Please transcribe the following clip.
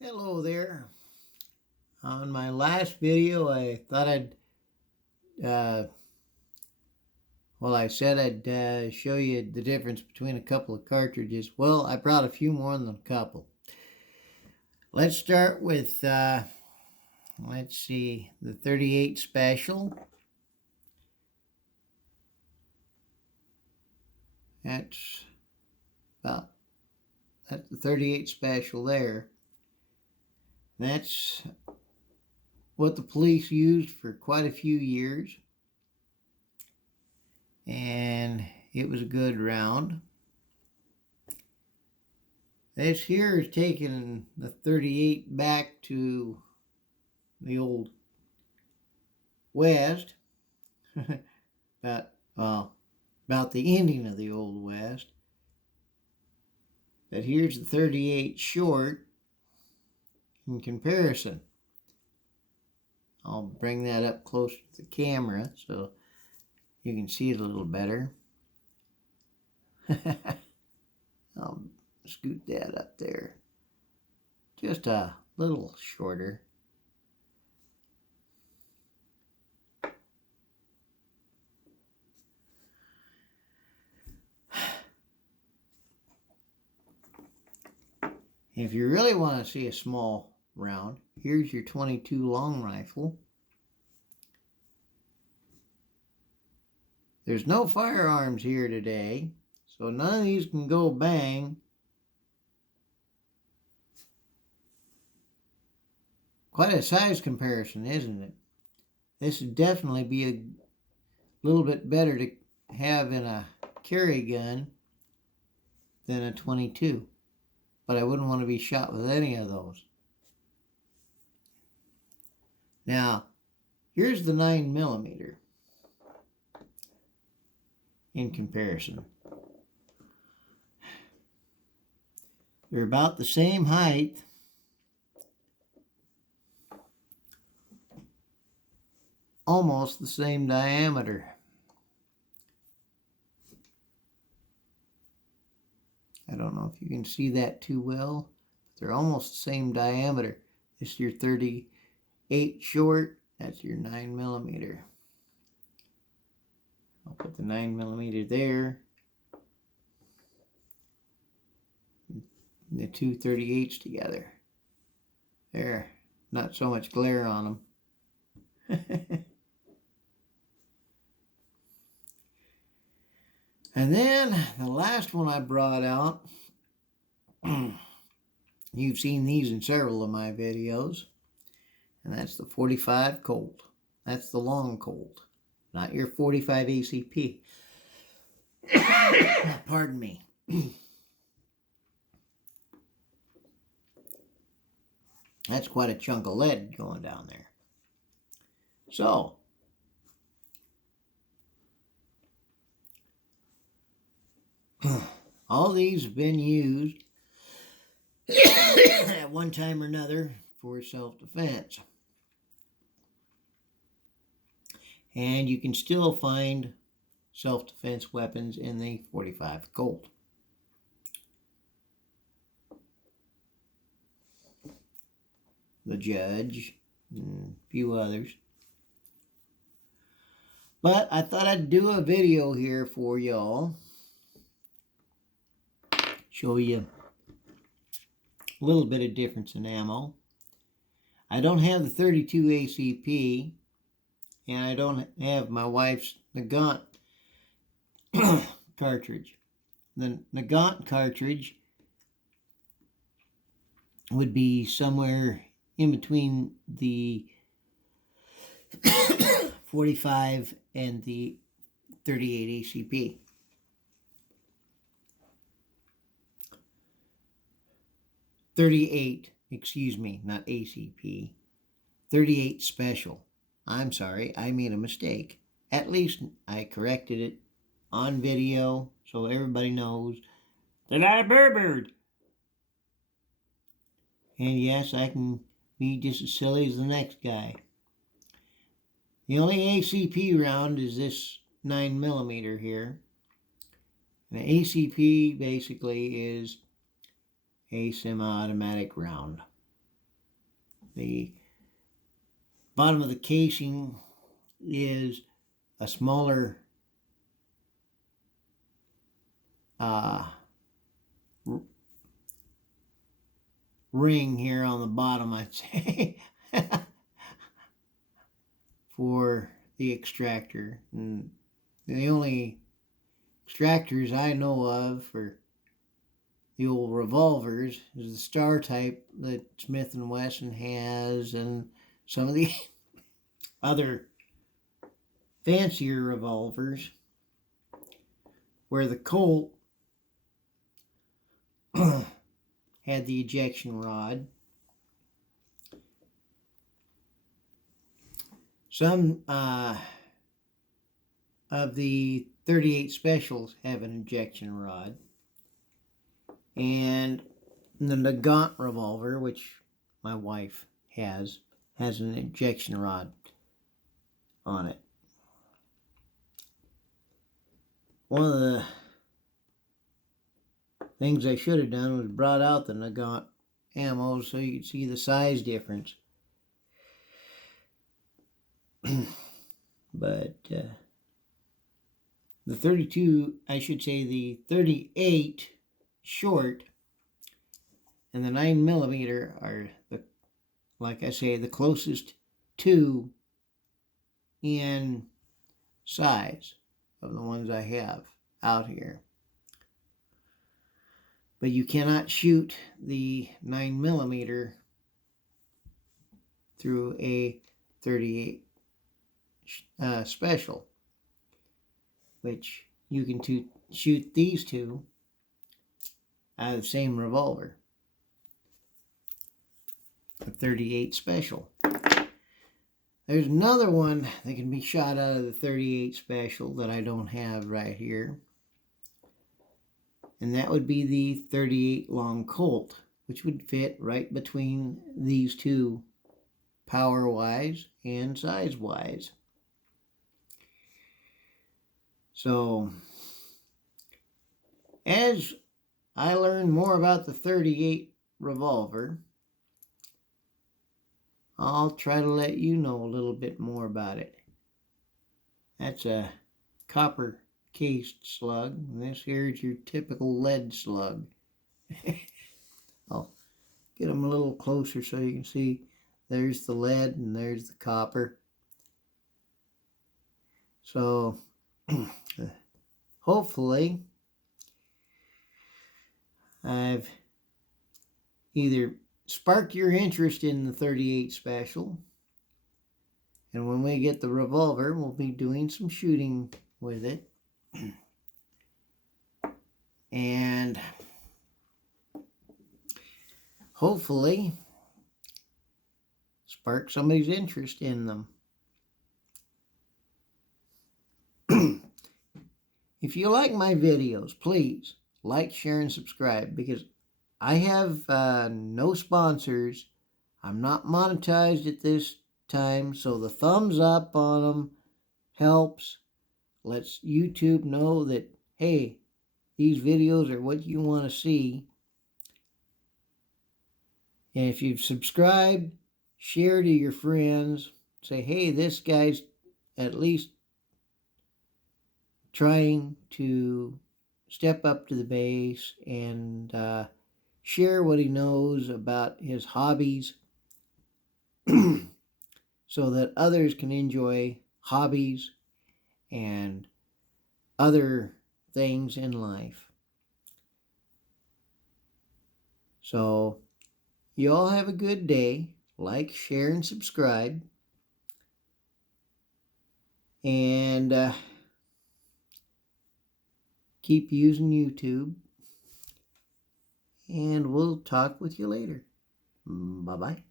Hello there. On my last video, I thought uh, I said I'd show you the difference between a couple of cartridges. Well, I brought a few more than a couple. Let's start with, let's see, the 38 Special. That's about, that's the 38 Special there. That's what the police used for quite a few years. And it was a good round. This here is taking the 38 back to the old West, about the ending of the old West. But here's the 38 short in comparison. I'll bring that up closer to the camera so you can see it a little better. I'll scoot that up there. Just a little shorter. If you really want to see a small round, here's your 22 long rifle. There's no firearms here today, so none of these can go bang. Quite a size comparison, isn't it? This would definitely be a little bit better to have in a carry gun than a 22. But I wouldn't want to be shot with any of those. Now, here's the 9mm in comparison. They're about the same height. Almost the same diameter. I don't know if you can see that too well, but they're almost the same diameter. This is your 38 short, that's your 9mm. I'll put the 9mm there. And the two 38s together. There, not so much glare on them. And then the last one I brought out, you've seen these in several of my videos, and that's the 45 Colt. That's the long Colt, not your 45 ACP. Pardon me. That's quite a chunk of lead going down there. So, all these have been used at one time or another for self-defense. And you can still find self-defense weapons in the 45 Colt. The Judge, and a few others. But I thought I'd do a video here for y'all. Show you a little bit of difference in ammo. I don't have the 32 ACP, and I don't have my wife's Nagant cartridge. The Nagant cartridge would be somewhere in between the 45 and the 38 ACP. 38, excuse me, not ACP. 38 Special. I'm sorry, I made a mistake. At least I corrected it on video so everybody knows that I burbered. And yes, I can be just as silly as the next guy. The only ACP round is this 9mm here. And the ACP basically is a semi-automatic round. The bottom of the casing is a smaller ring here on the bottom, I'd say, for the extractor. And the only extractors I know of for the old revolvers is the Star type that Smith & Wesson has, and some of the other fancier revolvers where the Colt had the ejection rod. Some of the 38 specials have an ejection rod. And the Nagant revolver, which my wife has an ejection rod on it. One of the things I should have done was brought out the Nagant ammo so you could see the size difference. But the 32, I should say the 38 short and the 9mm are, like I say, the closest to in size of the ones I have out here. But you cannot shoot the 9mm through a 38 special, which you can shoot these two out of the same revolver, a 38 special. There's another one that can be shot out of the 38 special that I don't have right here, and that would be the 38 Long Colt, which would fit right between these two power-wise and size-wise. So, as I learn more about the 38 revolver, I'll try to let you know a little bit more about it. That's a copper cased slug, and this here is your typical lead slug. I'll get them a little closer so you can see there's the lead and there's the copper. So hopefully I've either sparked your interest in the 38 special, and when we get the revolver we'll be doing some shooting with it, and hopefully spark somebody's interest in them. If you like my videos, please like, share, and subscribe, because I have no sponsors. I'm not monetized at this time, so the thumbs up on them helps. Lets YouTube know that, hey, these videos are what you want to see. And if you've subscribed, share to your friends. Say, hey, this guy's at least trying to step up to the base and share what he knows about his hobbies so that others can enjoy hobbies and other things in life. So, you all have a good day. Like, share, and subscribe. And keep using YouTube. And we'll talk with you later. Bye-bye.